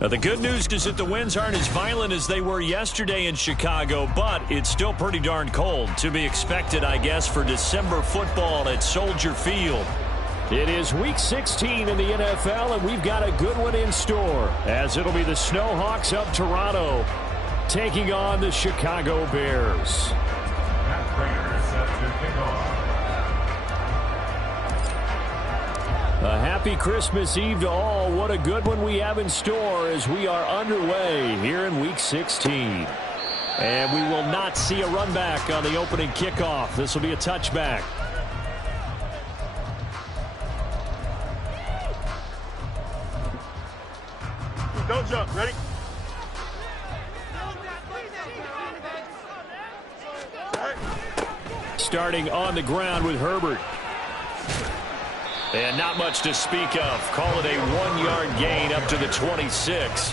Now, the good news is that the winds aren't as violent as they were yesterday in Chicago, but it's still pretty darn cold. To be expected, I guess, for December football at Soldier Field. It is Week 16 in the NFL, and we've got a good one in store, as it'll be the Snowhawks of Toronto taking on the Chicago Bears. A happy Christmas Eve to all. What a good one we have in store as we are underway here in Week 16. And we will not see a run back on the opening kickoff. This will be a touchback. Don't jump. Ready? Starting on the ground with Herbert. And not much to speak of. Call it a 1-yard gain up to the 26.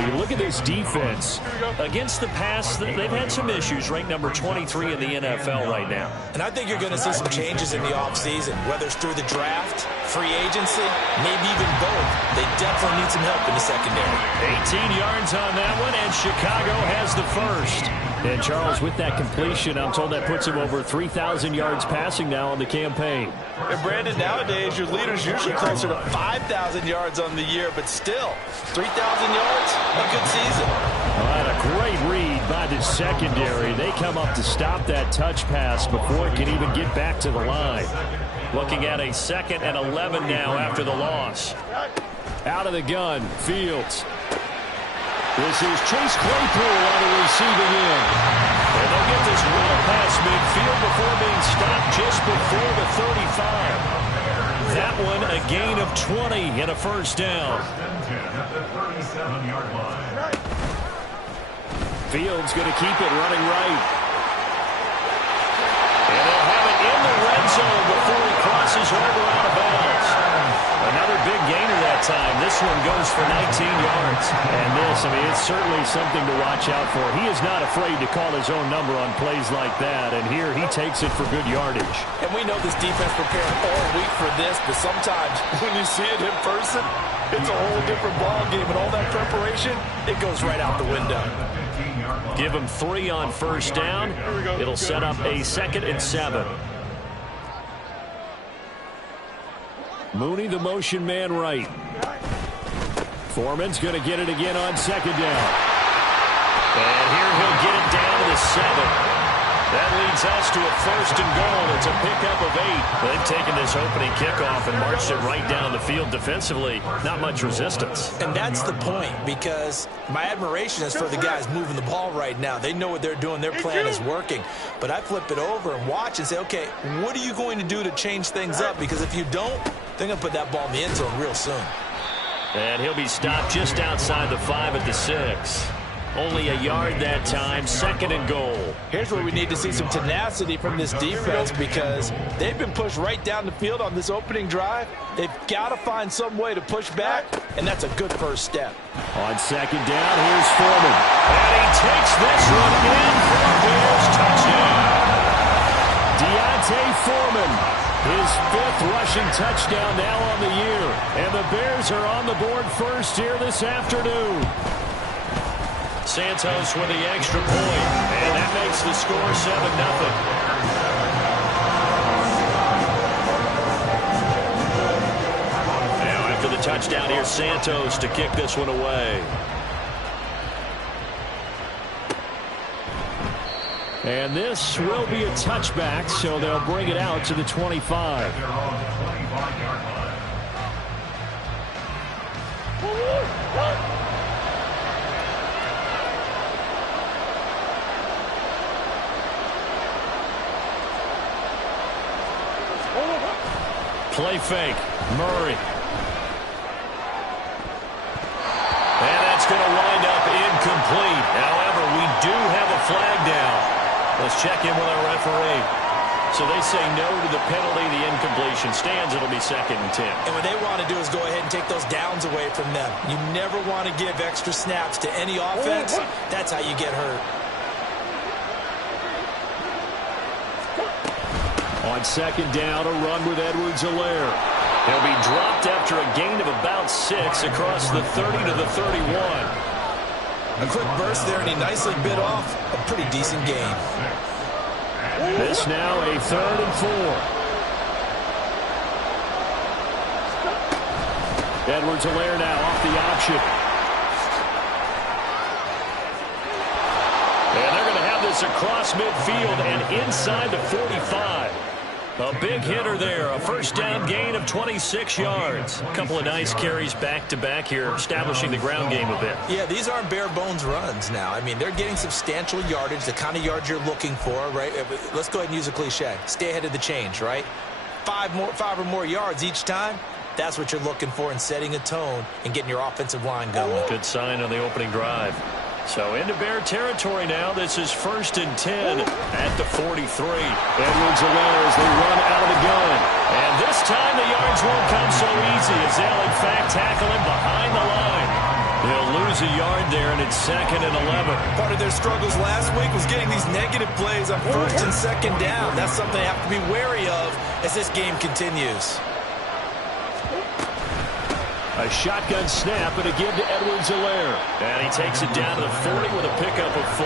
You look at this defense. Against the pass, they've had some issues. Ranked number 23 in the NFL right now. And I think you're going to see some changes in the offseason, whether it's through the draft, free agency, maybe even both. They definitely need some help in the secondary. 18 yards on that one, and Chicago has the first. And Charles, with that completion, I'm told that puts him over 3,000 yards passing now on the campaign. And Brandon, nowadays your leader's usually closer to 5,000 yards on the year, but still, 3,000 yards, a good season. All right, a great read by the secondary. They come up to stop that touch pass before it can even get back to the line. Looking at a 2nd and 11 now after the loss. Out of the gun, Fields. This is Chase Claypool on the receiving end. And they'll get this well past midfield before being stopped just before the 35. That one a gain of 20 and a first down. Fields going to keep it running right. And they'll have it in the red zone before he crosses over out of bounds. Another big gainer that time. This one goes for 19 yards. And this, I mean, it's certainly something to watch out for. He is not afraid to call his own number on plays like that. And here he takes it for good yardage. And we know this defense prepared all week for this, but sometimes when you see it in person, it's a whole different ball game. And all that preparation, it goes right out the window. Give him 3 on first down. It'll set up a 2nd and 7. Mooney, the motion man right. Foreman's going to get it again on 2nd down. And here he'll get it down to the 7. That leads us to a 1st and goal. It's a pickup of 8. They've taken this opening kickoff and marched it right down the field defensively. Not much resistance. And that's the point, because my admiration is for the guys moving the ball right now. They know what they're doing. Their plan is working. But I flip it over and watch and say, okay, what are you going to do to change things up? Because if you don't, they're going to put that ball in the end zone real soon. And he'll be stopped just outside the 5 at the 6. Only a yard that time, 2nd and goal. Here's where we need to see some tenacity from this defense, because they've been pushed right down the field on this opening drive. They've got to find some way to push back, and that's a good first step. On 2nd down, here's Foreman. And he takes this one in for a Bears touchdown. Deontay Foreman, his 5th rushing touchdown now on the year. And the Bears are on the board first here this afternoon. Santos with the extra point, and that makes the score 7-0. Now after the touchdown, here's Santos to kick this one away. And this will be a touchback, so they'll bring it out to the 25. Play fake. Murray. And that's going to wind up incomplete. However, we do have a flag down. Let's check in with our referee. So they say no to the penalty. The incompletion stands. It'll be 2nd and 10. And what they want to do is go ahead and take those downs away from them. You never want to give extra snaps to any offense. That's how you get hurt. On 2nd down, a run with Edwards-Helaire. He'll be dropped after a gain of about 6 across the 30 to the 31. A quick burst there, and he nicely bit off a pretty decent gain. This now a 3rd and 4. Edwards-Helaire now off the option. And they're going to have this across midfield and inside the 45. A big hitter there, a first down gain of 26 yards. A couple of nice carries back-to-back here, establishing the ground game a bit. Yeah, these aren't bare-bones runs now. I mean, they're getting substantial yardage, the kind of yards you're looking for, right? Let's go ahead and use a cliche. Stay ahead of the change, right? 5 or more yards each time. That's what you're looking for in setting a tone and getting your offensive line going. Good sign on the opening drive. So into Bear territory now. This is 1st and 10 at the 43. Edwards-Helaire as they run out of the gun. And this time the yards won't come so easy as they'll in fact tackle him behind the line. They'll lose a yard there, and it's 2nd and 11. Part of their struggles last week was getting these negative plays on 1st and 2nd down. That's something they have to be wary of as this game continues. A shotgun snap and a give to Edwards-Helaire. And he takes it down to the 40 with a pickup of 4.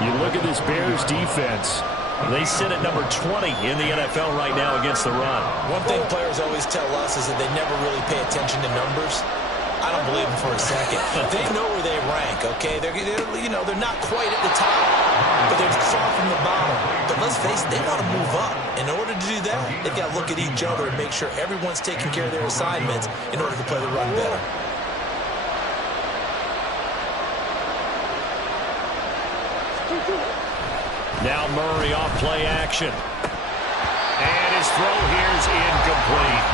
You look at this Bears defense. They sit at number 20 in the NFL right now against the run. One thing players always tell us is that they never really pay attention to numbers. I don't believe them for a second. They know where they rank, okay? They're not quite at the top, but they're far from the bottom. But let's face it, they want to move up. In order to do that, they've got to look at each other and make sure everyone's taking care of their assignments in order to play the run better. Now Murray off play action. And his throw here is incomplete.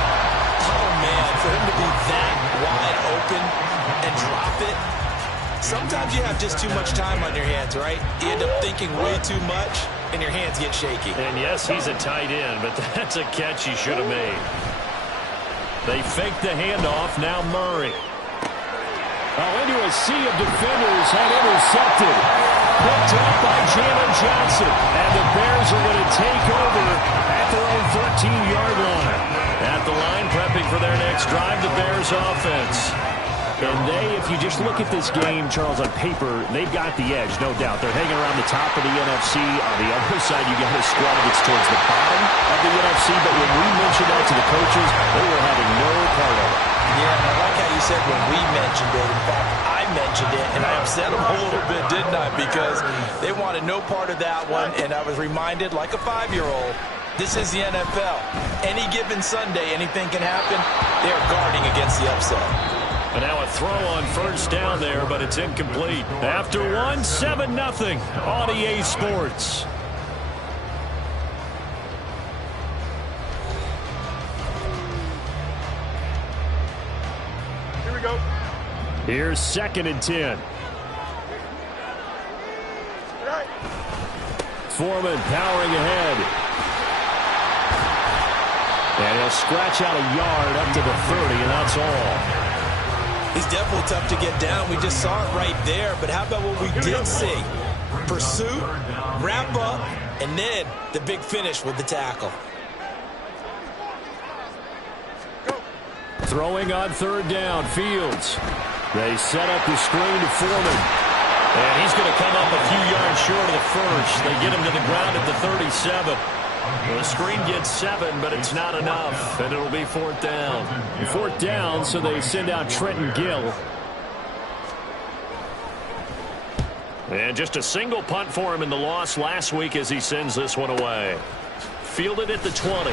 Oh, man, for him to be that wide open and drop it. Sometimes you have just too much time on your hands, right? You end up thinking way too much, and your hands get shaky. And yes, he's a tight end, but that's a catch he should have made. They fake the handoff. Now Murray. Oh, into a sea of defenders and intercepted. Picked up by Jalen Johnson. And the Bears are going to take over at their own 13-yard line. At the line, prepping for their next drive, the Bears offense. And they, if you just look at this game, Charles, on paper, they've got the edge, no doubt. They're hanging around the top of the NFC. On the other side, you got a squad that's towards the bottom of the NFC. But when we mentioned that to the coaches, they were having no part of it. Yeah, I like how you said when we mentioned it. In fact, I mentioned it, and I upset them a little bit, didn't I? Because they wanted no part of that one, and I was reminded, like a 5-year-old, this is the NFL. Any given Sunday, anything can happen. They are guarding against the upset. And now a throw on first down there, but it's incomplete. After one, 7-0 on EA Sports. Here we go. Here's 2nd and 10. Right. Foreman powering ahead. And he'll scratch out a yard up to the 30, and that's all. He's definitely tough to get down. We just saw it right there. But how about what we did see? Pursuit, wrap up, and then the big finish with the tackle. Throwing on 3rd down, Fields. They set up the screen to Foreman. And he's going to come up a few yards short of the first. They get him to the ground at the 37. Well, the screen gets 7, but it's not enough, and it'll be 4th down. 4th down, so they send out Trenton Gill. And just a single punt for him in the loss last week as he sends this one away. Fielded at the 20. A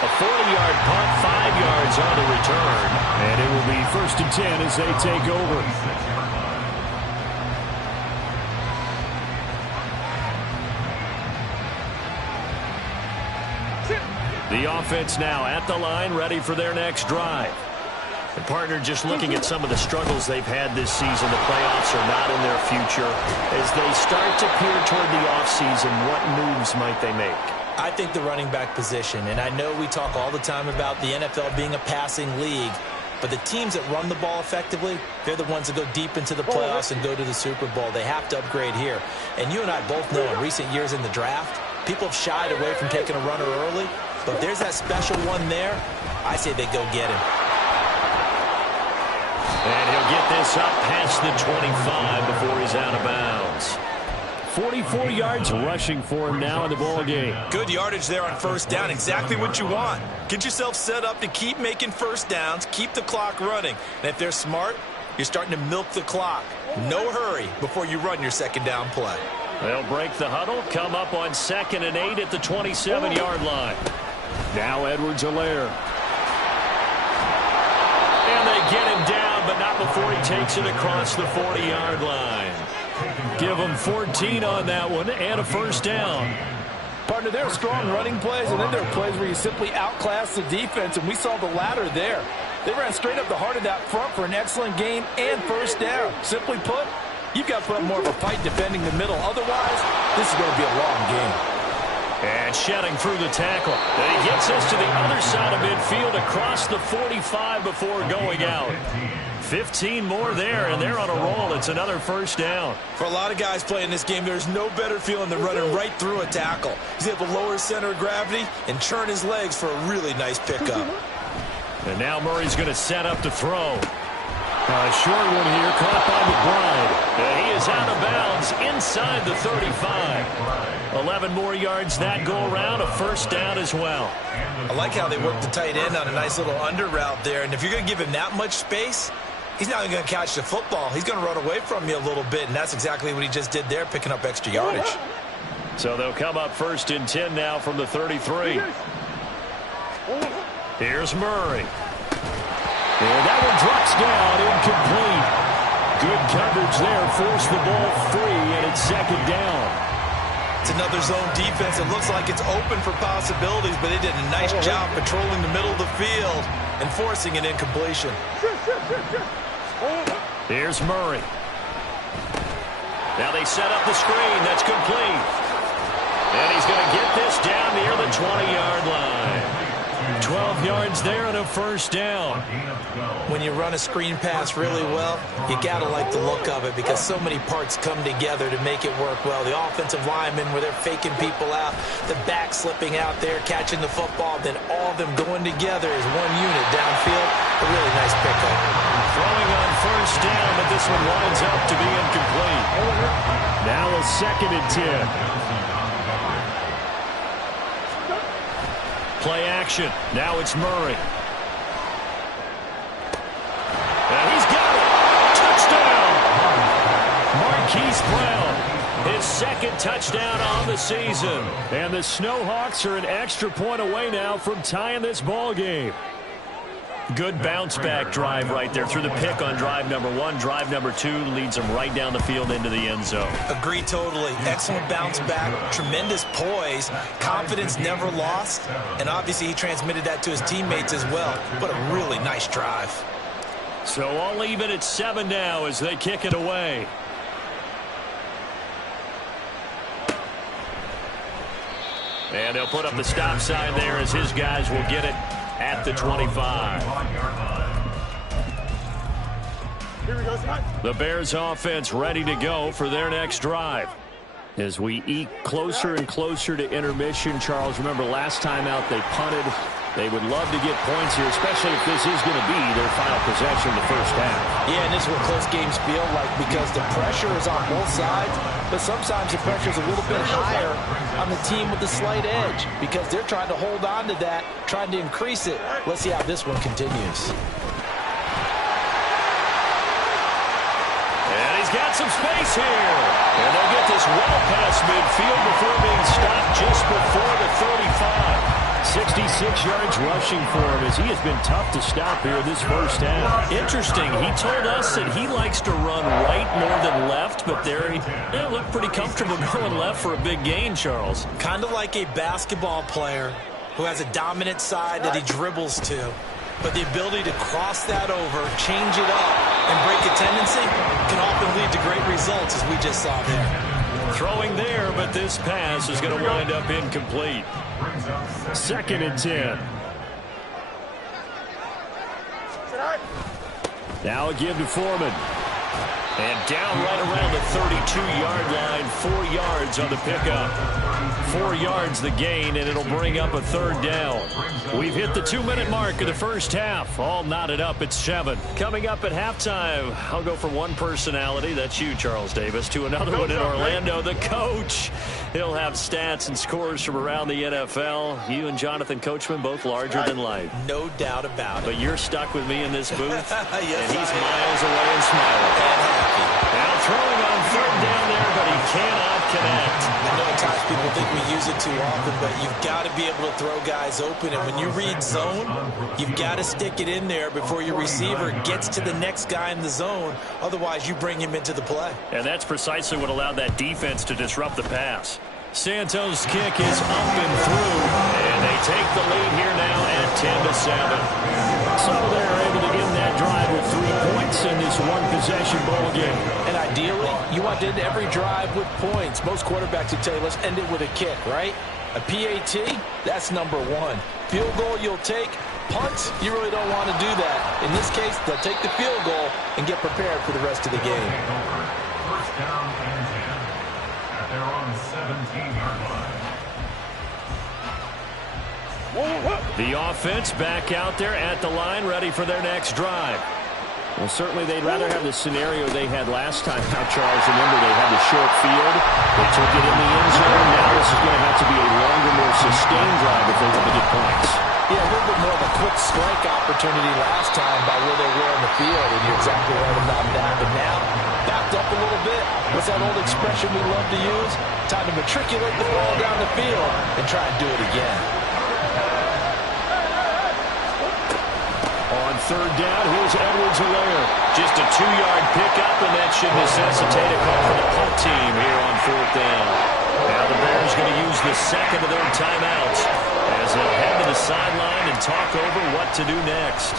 40-yard punt, 5 yards on the return. And it will be 1st and 10 as they take over. The offense now at the line, ready for their next drive. The partner just looking at some of the struggles they've had this season. The playoffs are not in their future. As they start to peer toward the offseason, what moves might they make? I think the running back position, and I know we talk all the time about the NFL being a passing league, but the teams that run the ball effectively, they're the ones that go deep into the playoffs and go to the Super Bowl. They have to upgrade here. And you and I both know in recent years in the draft, people have shied away from taking a runner early. But if there's that special one there, I say they go get him. And he'll get this up past the 25 before he's out of bounds. 44 yards rushing for him now in the ball game. Good yardage there on first down. Exactly what you want. Get yourself set up to keep making first downs, keep the clock running. And if they're smart, you're starting to milk the clock. No hurry before you run your second down play. They'll break the huddle, come up on 2nd and 8 at the 27-yard line. Now Edwards-Helaire. And they get him down, but not before he takes it across the 40-yard line. Give him 14 on that one and a first down. Partner, there are strong running plays, and then there are plays where you simply outclass the defense, and we saw the latter there. They ran straight up the heart of that front for an excellent game and first down. Simply put, you've got to put up more of a fight defending the middle. Otherwise, this is going to be a long game. And shedding through the tackle. And he gets us to the other side of midfield across the 45 before going out. 15 more there, and they're on a roll. It's another first down. For a lot of guys playing this game, there's no better feeling than running right through a tackle. He's able to lower his center of gravity and churn his legs for a really nice pickup. And now Murray's going to set up to throw. A short one here, caught by McBride. And he is out of bounds inside the 35. 11 more yards that go around, a first down as well. I like how they work the tight end on a nice little under route there. And if you're going to give him that much space, he's not even going to catch the football. He's going to run away from you a little bit, and that's exactly what he just did there, picking up extra yardage. So they'll come up 1st and 10 now from the 33. Here's Murray. And that one drops down, incomplete. Good coverage there, forced the ball free, and it's 2nd down. It's another zone defense. It looks like it's open for possibilities, but they did a nice job patrolling the middle of the field and forcing an incompletion. Here's Murray. Now they set up the screen. That's complete. And he's going to get this down near the 20-yard line. 12 yards there and a first down. When you run a screen pass really well, you got to like the look of it because so many parts come together to make it work well. The offensive linemen where they're faking people out, the back slipping out there, catching the football, then all of them going together as one unit downfield. A really nice pickup. Throwing on first down, but this one winds up to be incomplete. Now a 2nd and 10. Play action. Now it's Murray. And he's got it. Touchdown. Marquise Brown. His 2nd touchdown on the season. And the Snowhawks are an extra point away now from tying this ball game. Good bounce-back drive right there through the pick on drive number 1. Drive number 2 leads them right down the field into the end zone. Agree totally. Excellent bounce-back, tremendous poise, confidence never lost, and obviously he transmitted that to his teammates as well. What a really nice drive. So I'll leave it at 7 now as they kick it away. And they'll put up the stop sign there as his guys will get it at the 25. The Bears offense ready to go for their next drive. As we eke closer and closer to intermission, Charles, remember last time out they punted. They would love to get points here, especially if this is going to be their final possession the first half. Yeah, and this is what close games feel like because the pressure is on both sides, but sometimes the pressure is a little bit higher on the team with the slight edge because they're trying to hold on to that, trying to increase it. Let's see how this one continues. And he's got some space here. And they'll get this well past midfield before being stopped just before the 35. 66 yards rushing for him as he has been tough to stop here this first half. Interesting. He told us that he likes to run right more than left, but there he looked pretty comfortable going left for a big gain, Charles. Kind of like a basketball player who has a dominant side that he dribbles to. But the ability to cross that over, change it up, and break a tendency can often lead to great results, as we just saw there. Throwing there, but this pass is going to wind up incomplete. 2nd and 10. Now a give to Foreman. And down right around the 32-yard line, 4 yards on the pickup. 4 yards the gain, and it'll bring up a third down. We've hit the 2-minute mark of the first half. All knotted up at 7. Coming up at halftime, I'll go from one personality, that's you, Charles Davis, to another one in Orlando, the coach. He'll have stats and scores from around the NFL. You and Jonathan Coachman, both larger than life. No doubt about it. But you're stuck with me in this booth, Yes, and he's miles away and smiling. And happy. Now throwing on third down there, but he cannot connect. I know at times people think we use it too often, but you've got to be able to throw guys open. And when you read zone, you've got to stick it in there before your receiver gets to the next guy in the zone. Otherwise, you bring him into the play. And that's precisely what allowed that defense to disrupt the pass. Santos' kick is up and through, and they take the lead here now at 10-7. So they're able to end that drive with 3 points in this one-possession ball game. And ideally, you want to end every drive with points. Most quarterbacks would tell you, let's end it with a kick, right? A PAT, that's number 1. Field goal you'll take. Punts, you really don't want to do that. In this case, they'll take the field goal and get prepared for the rest of the game. First down and 10 at their own 17-yard line. The offense back out there at the line, ready for their next drive. Well, certainly they'd rather have the scenario they had last time out, Charles. Remember, they had the short field. They took it in the end zone. Now this is going to have to be a longer, more sustained drive if they want to get points. Yeah, a little bit more of a quick strike opportunity last time by where they were in the field, and you're exactly right about that. But now, backed up a little bit. What's that old expression we love to use? Time to matriculate the ball down the field and try and do it again. On third down, here's Edwards-Helaire. Just a 2-yard pickup, and that should necessitate a call for the punt team here on fourth down. Now the Bears going to use the second of their timeouts as they'll head to the sideline and talk over what to do next.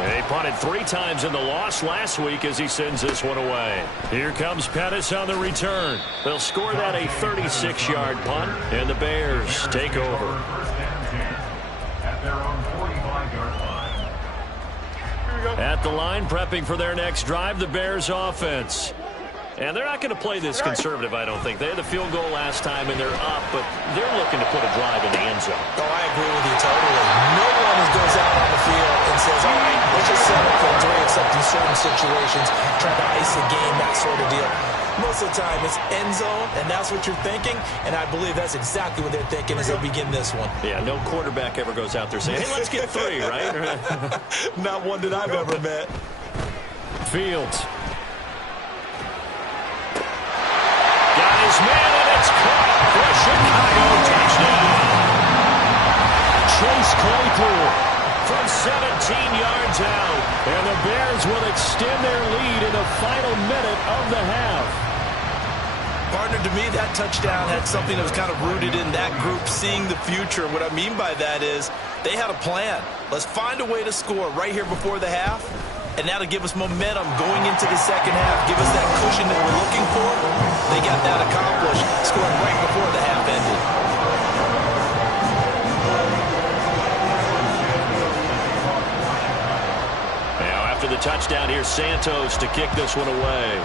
They punted 3 times in the loss last week as he sends this one away. Here comes Pettis on the return. They'll score that a 36-yard punt, and the Bears take over. First and 10 at their own 45-yard line. At the line, prepping for their next drive, the Bears offense. And they're not going to play this conservative, I don't think. They had the field goal last time, and they're up, but they're looking to put a drive in the end zone. Oh, I agree with you totally. No one goes out on the field and says, all right, let's just settle for a 3 except in certain situations, trying to ice a game, that sort of deal. Most of the time, it's end zone, and that's what you're thinking, and I believe that's exactly what they're thinking as they begin this one. Yeah, no quarterback ever goes out there saying, hey, let's get 3, right? Not one that I've ever met. Fields. Got his man, and it's caught for a Chicago touchdown. Chase Claypool from 17 yards out. And the Bears will extend their lead in the final minute of the half. Partner, to me, that touchdown had something that was kind of rooted in that group seeing the future. What I mean by that is they had a plan. Let's find a way to score right here before the half. And now to give us momentum going into the second half, give us that cushion that we're looking for. They got that accomplished, scoring right before the half ended. Now after the touchdown, here's Santos to kick this one away.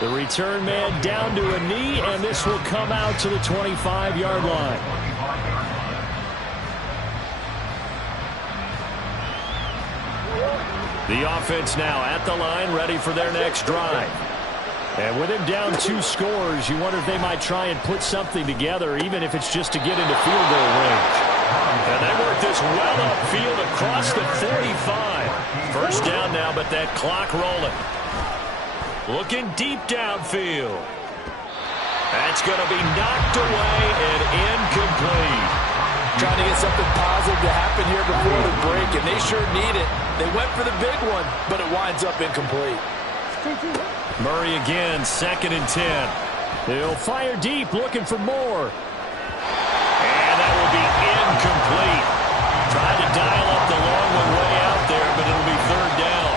The return man down to a knee, and this will come out to the 25-yard line. The offense now at the line, ready for their next drive. And with him down 2 scores, you wonder if they might try and put something together, even if it's just to get into field goal range. And they work this well upfield across the 45. First down now, but that clock rolling. Looking deep downfield. That's going to be knocked away and incomplete. Trying to get something positive to happen here before the break, and they sure need it. They went for the big one, but it winds up incomplete. Murray again, 2nd and 10. They'll fire deep, looking for more. And that will be incomplete. Tried to dial up the long one way out there, but it'll be 3rd down.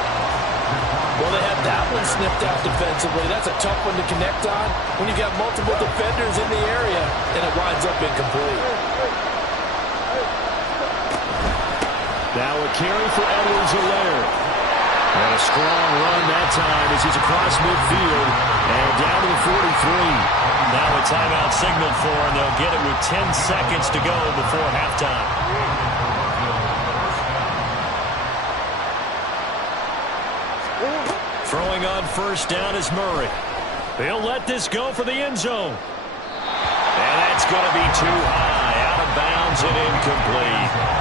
Well, they had that one snipped out defensively. That's a tough one to connect on when you got multiple defenders in the area, and it winds up incomplete. Now a carry for Edwards-Helaire. And a strong run that time as he's across midfield and down to the 43. Now a timeout signaled for, and they'll get it with 10 seconds to go before halftime. Throwing on first down is Murray. They'll let this go for the end zone. And that's going to be too high, out of bounds and incomplete.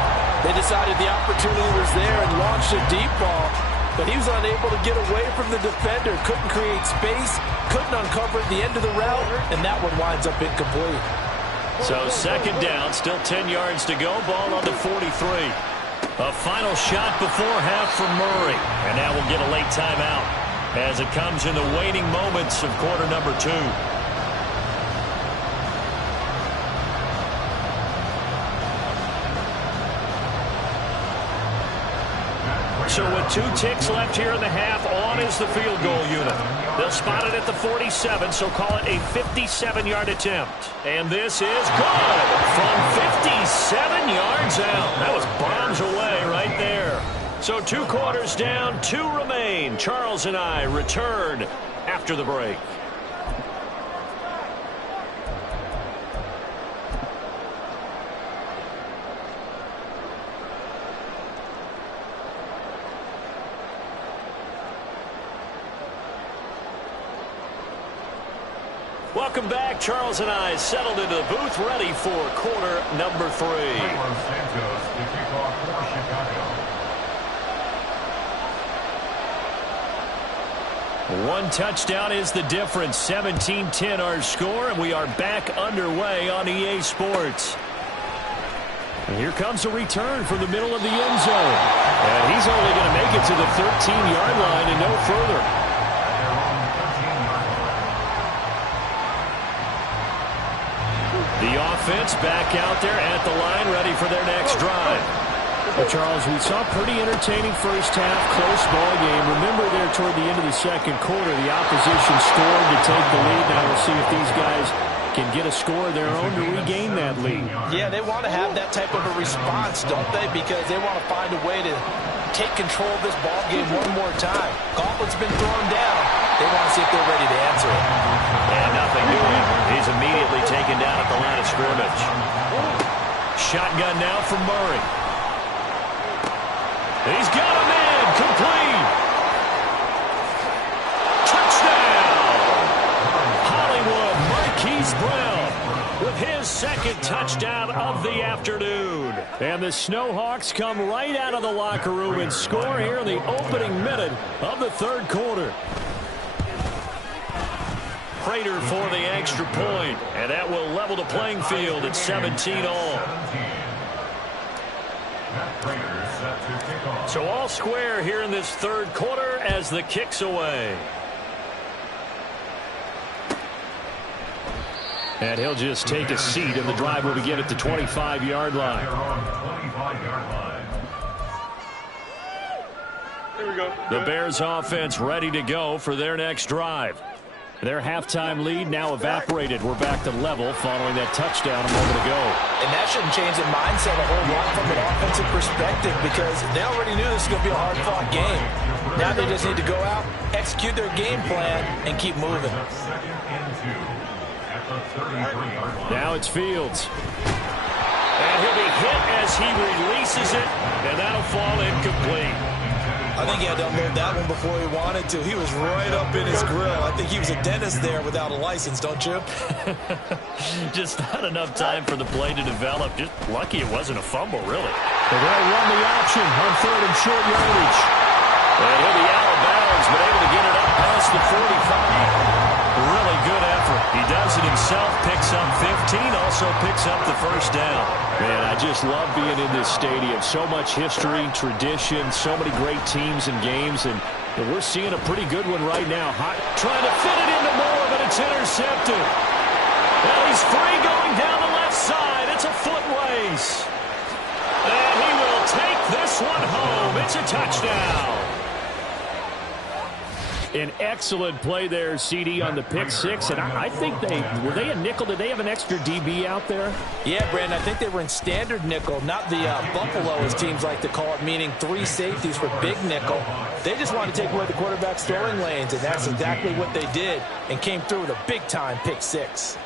They decided the opportunity was there and launched a deep ball, but he was unable to get away from the defender, couldn't create space, couldn't uncover at the end of the route, and that one winds up incomplete. So second down, still 10 yards to go, ball on the 43. A final shot before half from Murray, and now we'll get a late timeout as it comes in the waning moments of quarter number 2. So with 2 ticks left here in the half, on is the field goal unit. They'll spot it at the 47, so call it a 57-yard attempt. And this is good from 57 yards out. That was bombs away right there. So 2 quarters down, 2 remain. Charles and I return after the break. Welcome back. Charles and I settled into the booth, ready for quarter number 3. One touchdown is the difference. 17-10 our score, and we are back underway on EA Sports. And here comes a return from the middle of the end zone. And he's only going to make it to the 13-yard line and no further. The offense back out there at the line, ready for their next drive. Well, Charles, we saw a pretty entertaining first half, close ball game. Remember there toward the end of the second quarter, the opposition scored to take the lead. Now we'll see if these guys can get a score of their own to regain that lead. Yeah, they want to have that type of a response, don't they? Because they want to find a way to take control of this ball game one more time. Gauntlet's been thrown down. They want to see if they're ready to answer it. And nothing doing. He's immediately taken down at the line of scrimmage. Shotgun now from Murray. He's got him in. Complete. Touchdown. Hollywood Marquise Brown with his second touchdown of the afternoon. And the Snowhawks come right out of the locker room and score here in the opening minute of the third quarter. Prater for the extra point, and that will level the playing field at 17 all. So all square here in this third quarter as the kick's away. And he'll just take a seat, and the drive will begin at the 25-yard line. Here we go. The Bears offense ready to go for their next drive. Their halftime lead now evaporated. We're back to level following that touchdown a moment ago. And that shouldn't change the mindset a whole lot from an offensive perspective, because they already knew this was going to be a hard-fought game. Now they just need to go out, execute their game plan, and keep moving. Now it's Fields. And he'll be hit as he releases it, and that'll fall incomplete. I think he had to unload that one before he wanted to. He was right up in his grill. I think he was a dentist there without a license, don't you? Just not enough time for the play to develop. Just lucky it wasn't a fumble, really. They're going to run the option on third and short yardage. And he'll be out of bounds, but able to get it up past the 45. Really good effort. He does it himself, picks up 15, also picks up the first down. Man, I just love being in this stadium. So much history, tradition, so many great teams and games, and we're seeing a pretty good one right now. Trying to fit it into Moore, but it's intercepted. And he's free going down the left side. It's a foot race. And he will take this one home. It's a touchdown. An excellent play there, CD, on the pick six. And I think were they a nickel? Did they have an extra DB out there? Yeah, Brandon, I think they were in standard nickel, not the Buffalo, as teams like to call it, meaning 3 safeties for big nickel. They just wanted to take away the quarterback's throwing lanes, and that's exactly what they did, and came through with a big-time pick six.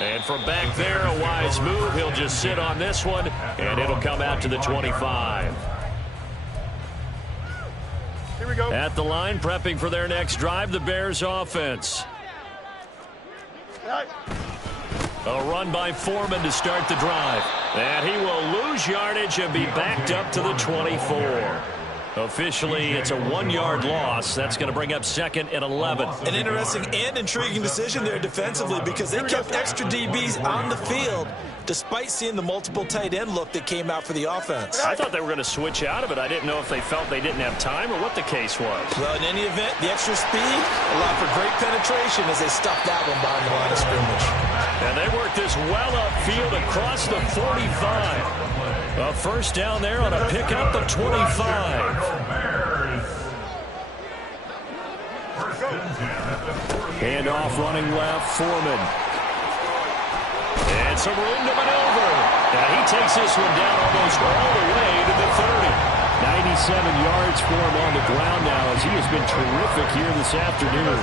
And from back there, a wise move. He'll just sit on this one, and it'll come out to the 25. Here we go. At the line, prepping for their next drive, the Bears offense. A run by Foreman to start the drive. And he will lose yardage and be backed up to the 24. Officially, it's a 1-yard loss. That's going to bring up 2nd and 11. An interesting and intriguing decision there defensively, because they kept extra DBs on the field despite seeing the multiple tight end look that came out for the offense. I thought they were going to switch out of it. I didn't know if they felt they didn't have time or what the case was. Well, in any event, the extra speed allowed for great penetration as they stuffed that one behind the line of scrimmage. And they worked this well upfield across the 45. A first down there on a pickup of 25. Hand off running left, Foreman. And some room to maneuver. Now he takes this one down almost all the way to the 30. 97 yards for him on the ground now, as he has been terrific here this afternoon.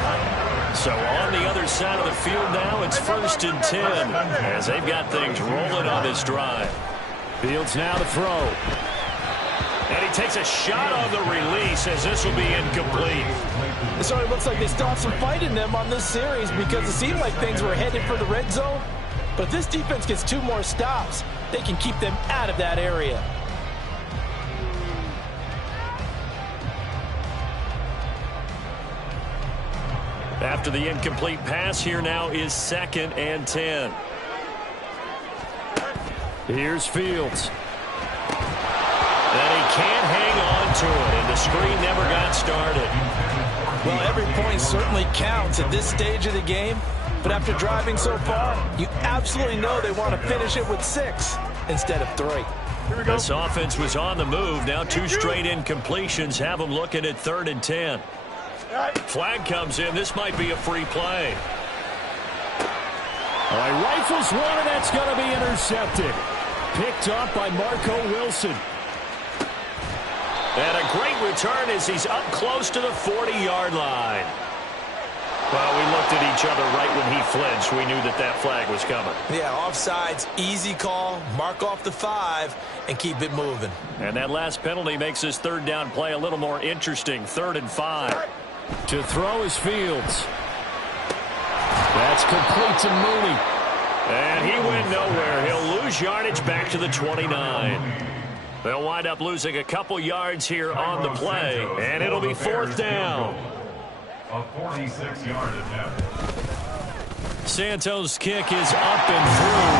So on the other side of the field now, it's 1st and 10 as they've got things rolling on this drive. Fields now to throw. And he takes a shot on the release as this will be incomplete. It certainly looks like they still have some fight in them on this series, because it seemed like things were headed for the red zone. But if this defense gets 2 more stops, they can keep them out of that area. After the incomplete pass, here now is 2nd and 10. Here's Fields. And he can't hang on to it, and the screen never got started. Well, every point certainly counts at this stage of the game, but after driving so far, you absolutely know they want to finish it with 6 instead of 3. This offense was on the move. Now 2 straight incompletions have them looking at 3rd and 10. Flag comes in. This might be a free play. All right, rifles one, and that's going to be intercepted. Picked off by Marco Wilson. And a great return as he's up close to the 40-yard line. Well, we looked at each other right when he flinched. We knew that that flag was coming. Yeah, offsides, easy call, mark off the 5, and keep it moving. And that last penalty makes this 3rd down play a little more interesting. 3rd and 5. To throw is Fields. That's complete to Mooney. And he went nowhere. He'll lose yardage back to the 29. They'll wind up losing a couple yards here on the play, and it'll be 4th down. A 46-yard attempt. Santos' kick is up and through.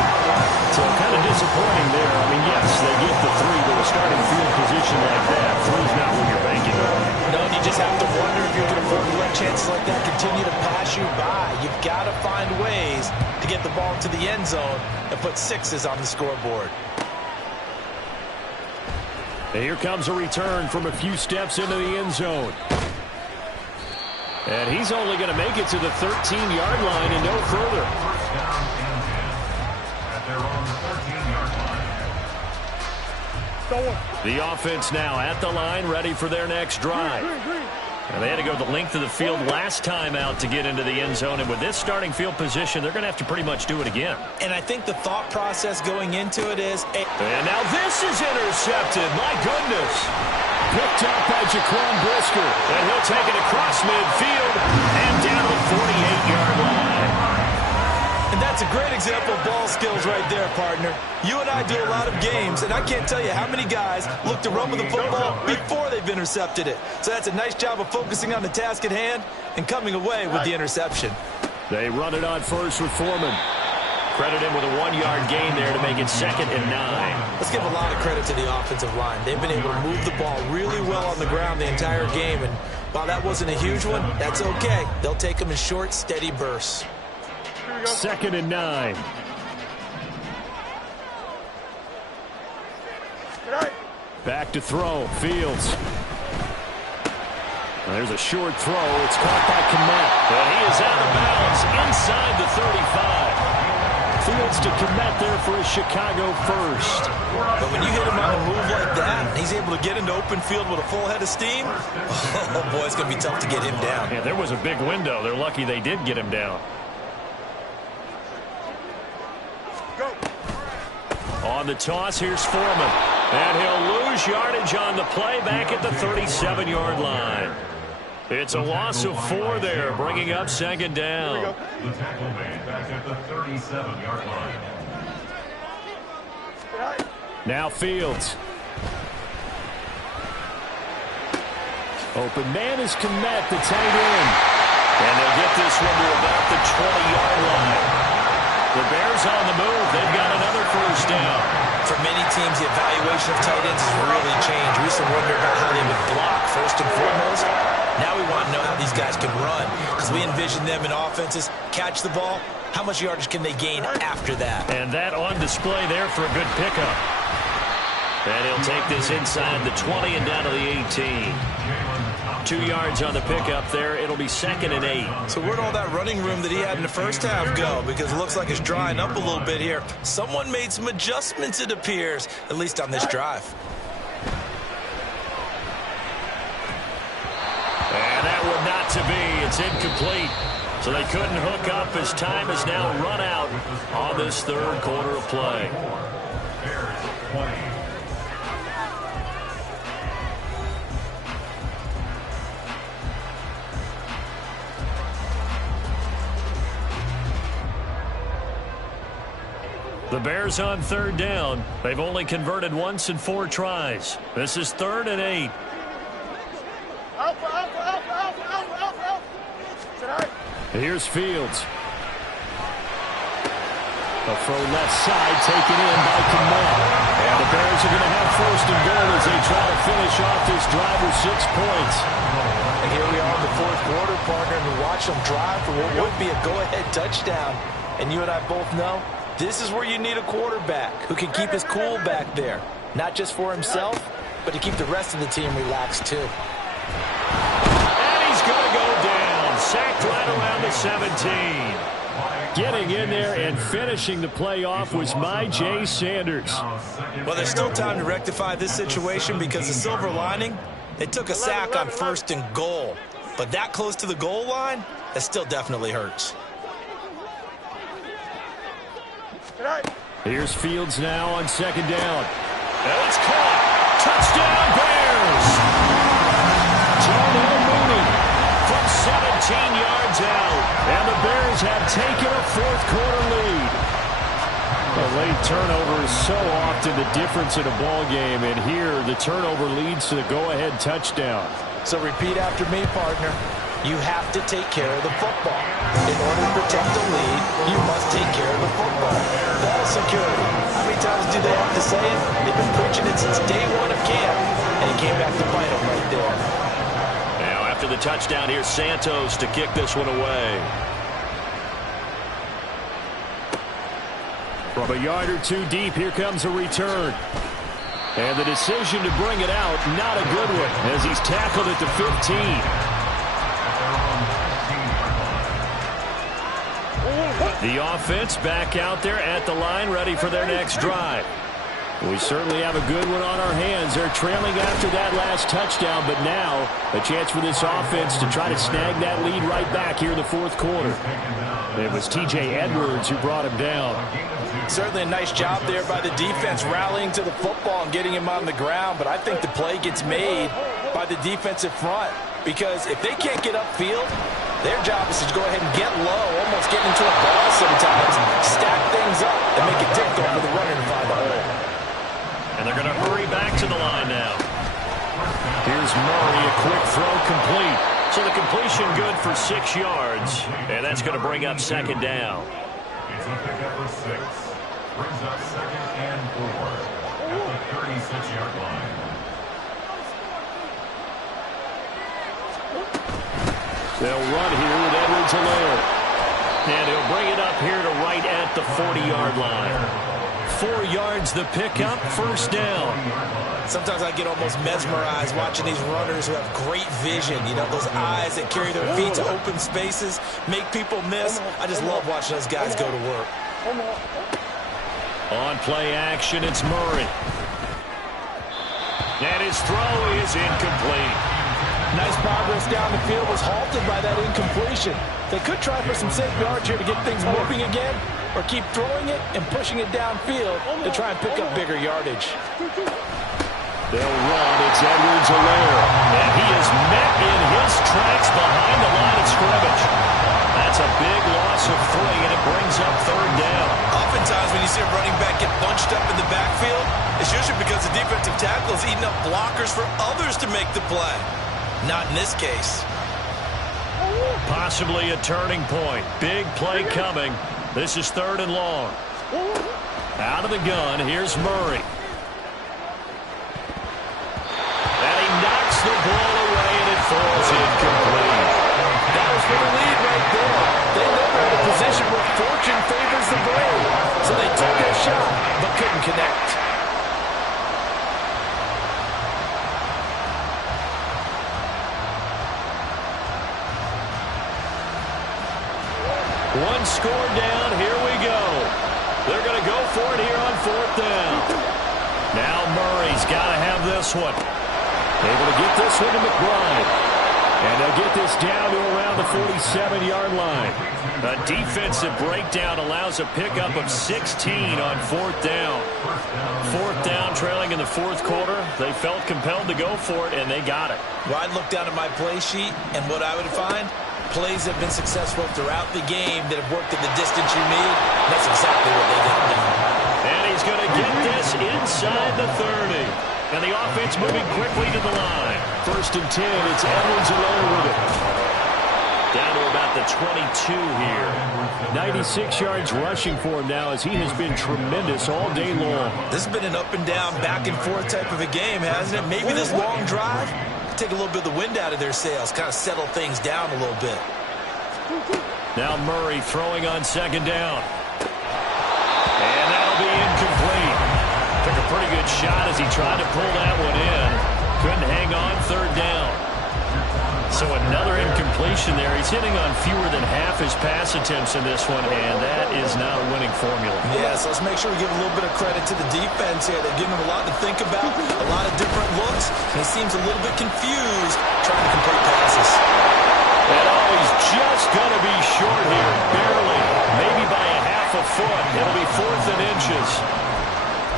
So kind of disappointing there. I mean, yes, they get the 3, but a starting field position like that, 3's not what you're banking on. No, and you just have to wonder if you can afford to let chances like that continue to pass you by. You've got to find ways to get the ball to the end zone and put 6s on the scoreboard. And here comes a return from a few steps into the end zone. And he's only going to make it to the 13-yard line and no further. First down and 10 at their own 13-yard line. The offense now at the line, ready for their next drive. And they had to go the length of the field last time out to get into the end zone. And with this starting field position, they're going to have to pretty much do it again. And I think the thought process going into it is... And now this is intercepted. My goodness. Picked up by Jaquan Brisker. And he'll take it across midfield and down to the 48-yard line. And that's a great example of ball skills right there, partner. You and I do a lot of games, and I can't tell you how many guys look to run with the football before they've intercepted it. So that's a nice job of focusing on the task at hand and coming away with the interception. They run it on first with Foreman. Credit him with a 1-yard gain there to make it 2nd and 9. Let's give a lot of credit to the offensive line. They've been able to move the ball really well on the ground the entire game, and while that wasn't a huge one, that's okay. They'll take them in short, steady bursts. 2nd and 9. Back to throw. Fields. There's a short throw. It's caught by Kmet. And he is out of bounds inside the 35. Fields to Kmet there for a Chicago first. But when you hit him on the move like that, he's able to get into open field with a full head of steam. Oh, boy, it's going to be tough to get him down. Yeah, there was a big window. They're lucky they did get him down. On the toss, here's Foreman. And he'll lose yardage on the play back at the 37-yard line. It's a loss of 4 there, bringing up second down. The tackle made back at the 37-yard line. Now Fields. Open man is Kmet, the tight end. And they'll get this one to about the 20-yard line. The Bears on the move. They've got another first down. For many teams, the evaluation of tight ends has really changed. We used to wonder about how they would block first and foremost. Now we want to know how these guys can run, because we envision them in offenses catch the ball. How much yardage can they gain after that? And that on display there for a good pickup. And he'll take this inside the 20 and down to the 18. 2 yards on the pickup there. It'll be 2nd and 8. So where'd all that running room that he had in the first half go? Because it looks like it's drying up a little bit here. Someone made some adjustments, it appears, at least on this drive. And that one not to be. It's incomplete. So they couldn't hook up as time has now run out on this third quarter of play. Bears 20. The Bears on third down. They've only converted once in 4 tries. This is 3rd and 8. Here's Fields. A throw left side taken in by Kmet. And the Bears are going to have 1st and goal as they try to finish off this drive with 6 points. And here we are in the 4th quarter, partner, and we watch them drive for what would be a go-ahead touchdown. And you and I both know this is where you need a quarterback who can keep his cool back there. Not just for himself, but to keep the rest of the team relaxed too. And he's going to go down. Sacked right around the 17. Getting in there and finishing the play off was J. Sanders. Well, there's still time to rectify this situation because the silver lining, they took a sack on 1st and goal. But that close to the goal line, that still definitely hurts. Here's Fields now on 2nd down. And it's caught. Touchdown, Bears! Darnell Mooney from 17 yards out. And the Bears have taken a 4th quarter lead. A late turnover is so often the difference in a ball game. And here, the turnover leads to the go-ahead touchdown. So repeat after me, partner. You have to take care of the football. In order to protect the lead, you must take care of the football. Ball security. How many times do they have to say it? They've been preaching it since day 1 of camp, and it came back to bite them right there. Now after the touchdown, here's Santos to kick this one away. From a yard or 2 deep, here comes a return. And the decision to bring it out, not a good one, as he's tackled at the 15. The offense back out there at the line, ready for their next drive. We certainly have a good one on our hands. They're trailing after that last touchdown, but now a chance for this offense to try to snag that lead right back here in the 4th quarter. It was T.J. Edwards who brought him down. Certainly a nice job there by the defense rallying to the football and getting him on the ground, but I think the play gets made by the defensive front because if they can't get upfield, their job is to go ahead and get low, almost get into a ball sometimes, stack things up, and make it difficult for the runner to find the hole. And they're going to hurry back to the line now. Here's Murray, a quick throw complete. So the completion good for 6 yards, and that's going to bring up 2nd down. It's a pickup of 6. Brings up 2nd and 4 at the 36-yard line. They'll run here with Edwards-Helaire. And he'll bring it up here to right at the 40-yard line. 4 yards the pickup, first down. Sometimes I get almost mesmerized watching these runners who have great vision. You know, those eyes that carry their feet to open spaces, make people miss. I just love watching those guys go to work. On play action, it's Murray. And his throw is incomplete. Nice progress down the field, was halted by that incompletion. They could try for some safe yards here to get things moving again, or keep throwing it and pushing it downfield to try and pick up bigger yardage. They'll run. It's Edwards-Helaire. And he is met in his tracks behind the line of scrimmage. That's a big loss of 3, and it brings up third down. Oftentimes when you see a running back get bunched up in the backfield, it's usually because the defensive tackle is eating up blockers for others to make the play. Not in this case. Possibly a turning point. Big play coming. This is 3rd and long. Out of the gun, here's Murray. And he knocks the ball away, and it falls incomplete. That was for the lead right there. They know they're in a position where fortune favors the brave. So they took their shot, but couldn't connect. One score down, here we go. They're going to go for it here on 4th down. Now Murray's got to have this one. Able to get this one to McBride. And they'll get this down to around the 47-yard line. A defensive breakdown allows a pickup of 16 on 4th down. 4th down, trailing in the 4th quarter. They felt compelled to go for it, and they got it. Well, I'd look down at my play sheet, and what I would find, plays have been successful throughout the game that have worked at the distance you need. That's exactly what they got done. And he's going to get this inside the 30. And the offense moving quickly to the line. 1st and 10, it's Edwards-Helaire with it. Down to about the 22 here. 96 yards rushing for him now as he has been tremendous all day long. This has been an up and down, back and forth type of a game, hasn't it? Maybe this long drive take a little bit of the wind out of their sails, kind of settle things down a little bit. Now Murray throwing on 2nd down. And that'll be incomplete. Took a pretty good shot as he tried to pull that one in. Couldn't hang on 3rd down. So another incompletion there. He's hitting on fewer than half his pass attempts in this one, and that is not a winning formula. Yeah, so let's make sure we give a little bit of credit to the defense here. They're giving him a lot to think about, a lot of different looks, and he seems a little bit confused trying to complete passes. And he's just going to be short here, barely, maybe by a half a foot. It'll be 4th and inches.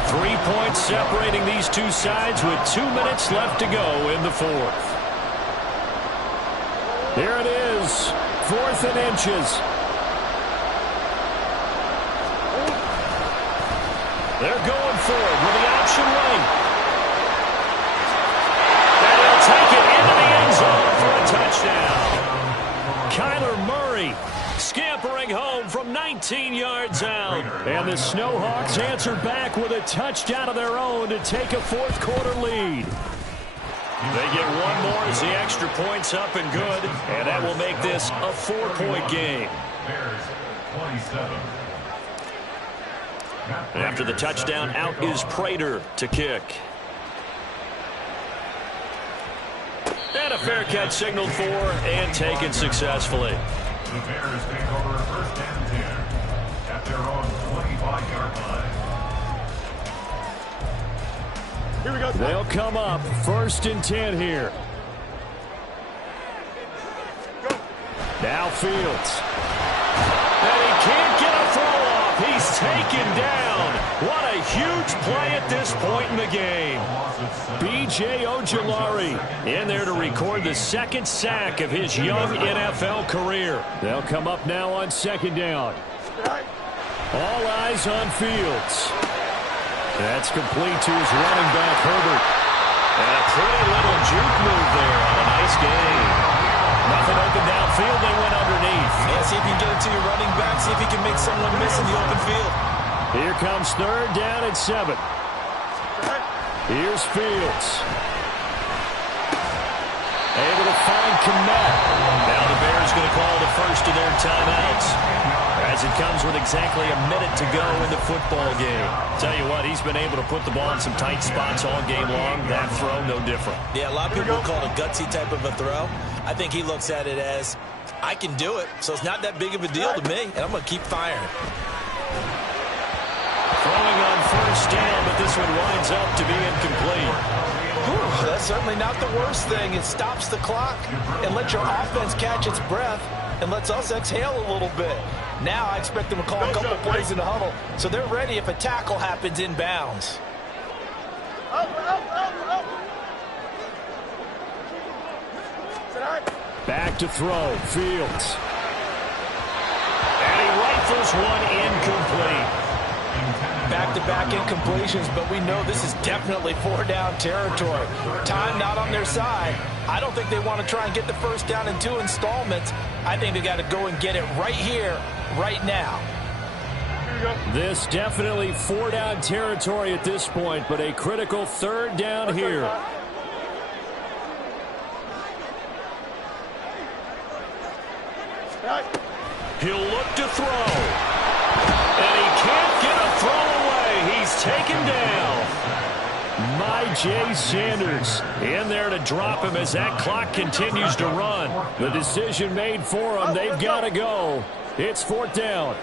3 points separating these two sides with 2 minutes left to go in the 4th. Here it is, 4th and inches. They're going for it with the option right. And he'll take it into the end zone for a touchdown. Kyler Murray scampering home from 19 yards out. And the Snowhawks answer back with a touchdown of their own to take a 4th quarter lead. They get one more as the extra point's up and good, and that will make this a 4-point game. After the touchdown, out is Prater to kick. And a fair catch signaled for and taken successfully. The Bears take over 1st and 10 at their own 25-yard line. Here we go. They'll come up 1st and 10 here. Go. Now Fields. And he can't get a throw off. He's taken down. What a huge play at this point in the game. B.J. Ojulari in there to record the 2nd sack of his young NFL career. They'll come up now on 2nd down. All eyes on Fields. That's complete to his running back, Herbert. And a pretty little juke move there on a nice gain. Nothing open downfield, they went underneath. Yeah, see if you can get it to your running back, see if you can make someone miss in the open field. Here comes 3rd down and 7. Here's Fields. Able to find Kmet. Now the Bears going to call the first of their timeouts. as it comes with exactly a minute to go in the football game. Tell you what, he's been able to put the ball in some tight spots all game long. That throw, no different. Yeah, a lot of people call it a gutsy type of a throw. I think he looks at it as, I can do it, so it's not that big of a deal to me, and I'm going to keep firing. Throwing on first down, but this one winds up to be incomplete. Whew, that's certainly not the worst thing. It stops the clock and lets your offense catch its breath and lets us exhale a little bit. Now I expect them to call a couple plays in the huddle so they're ready if a tackle happens inbounds. Back to throw, Fields. And he rifles one incomplete. Back-to-back incompletions, but we know this is definitely 4-down territory. Time not on their side. I don't think they want to try and get the first down in 2 installments. I think they got to go and get it right here, right now. This definitely 4-down territory at this point, but a critical 3rd down here. He'll look to throw. And he can't get a throw away. He's taken down. Jay Sanders in there to drop him as that clock continues to run. The decision made for them. They've got to go. It's 4th down.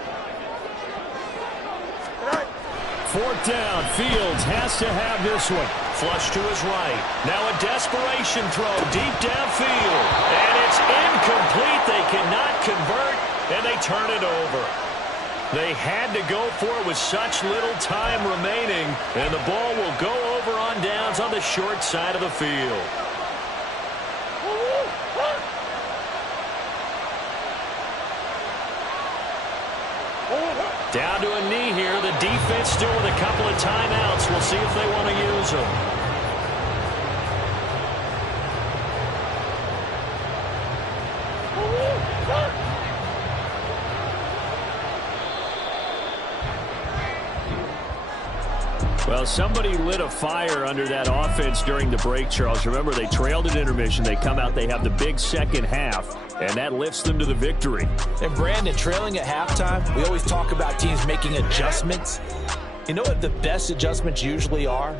4th down. Fields has to have this one. Flush to his right. Now a desperation throw deep downfield. And it's incomplete. They cannot convert, and they turn it over. They had to go for it with such little time remaining, and the ball will go over on downs on the short side of the field. Down to a knee here. The defense still with a couple of timeouts. We'll see if they want to use them. Well, somebody lit a fire under that offense during the break, Charles. Remember, they trailed at intermission. They come out, they have the big second half, and that lifts them to the victory. And, Brandon, trailing at halftime, we always talk about teams making adjustments. You know what the best adjustments usually are?